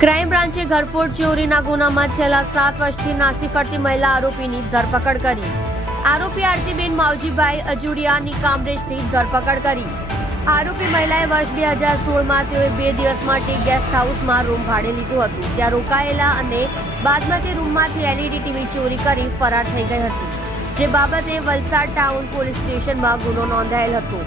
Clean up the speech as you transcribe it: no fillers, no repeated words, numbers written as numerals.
Crime બ્રાન્ચે ઘરફોડ ચોરીના ગુનામાં છેલ્લા 7 વર્ષથી નાસી ફરતી મહિલા આરોપીની ધરપકડ કરી. આરોપી આરતીબેન માવજીભાઈ અજુડિયાની કામરેજથી ધરપકડ કરી. આરોપી મહિલાએ વર્ષ 2016માં તેઓએ 2 દિવસ માટે ગેસ્ટ હાઉસમાં રૂમ ભાડે લીધું હતું. ત્યાં રોકાયેલા અને બાદમાં તે રૂમમાંથી LED ટીવી ચોરી કરી ફરાર થઈ ગઈ હતી, જે બાબતે વલસાડ ટાઉન પોલીસ સ્ટેશનમાં ગુનો નોંધાયેલ હતો.